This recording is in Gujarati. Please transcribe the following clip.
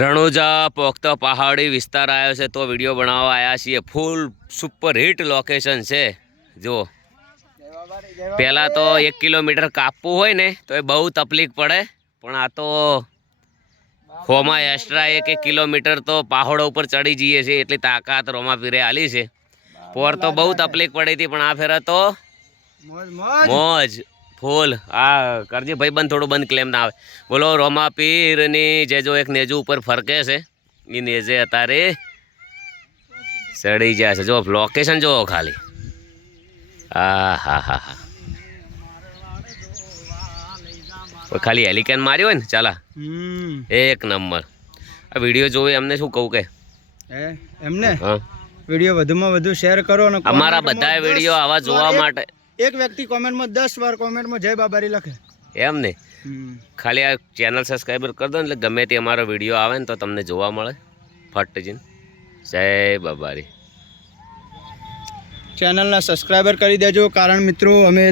રણુજા પોખતો પહાડી વિસ્તાર આવ્યો છે તો વિડીયો બનાવવા આવ્યા છીએ। ફૂલ સુપર હિટ લોકેશન છે। જો પહેલાં તો 1 કિલોમીટર કાપવું હોય ને તો એ બહુ તકલીફ પડે, પણ આ તો હોમાં એક્સ્ટ્રા 1 કિલોમીટર તો પહાડો ઉપર ચડી જઈએ છીએ એટલી તાકાત રોમા પીરે આલી છે। પોર તો બહુ તકલીફ પડી હતી, પણ આ ફેરા તો મોજ ફૂલ। આ કરજી ભાઈ થોડું બંધ ક્લેમ ના આવે। બોલો રોમા પીર ની જે જો એક નેજુ ઉપર ફરકે છે એ નેજે અતારે ચડી જાય છે। જો લોકેશન જો ખાલી હા હા હા હા ખાલી હેલિકેન માર્યો હોય ને ચાલા એક નંબર। આ વિડીયો જોવે એમને શું કહું કે એમને વિડીયો વધુમાં વધુ શેર કરો ને અમારા બધા વિડીયો આવા જોવા માટે એક વ્યક્તિ કોમેન્ટમાં 10 વાર કોમેન્ટમાં જય બાબારી લખે એમ ને। ખાલી આ ચેનલ સબસ્ક્રાઈબર કરી દો ને એટલે ગમે તે અમારો વિડીયો આવે ને તો તમને જોવા મળે ફટ જઈને। જય બાબારી ચેનલના સબસ્ક્રાઈબર કરી દેજો, કારણ મિત્રો અમે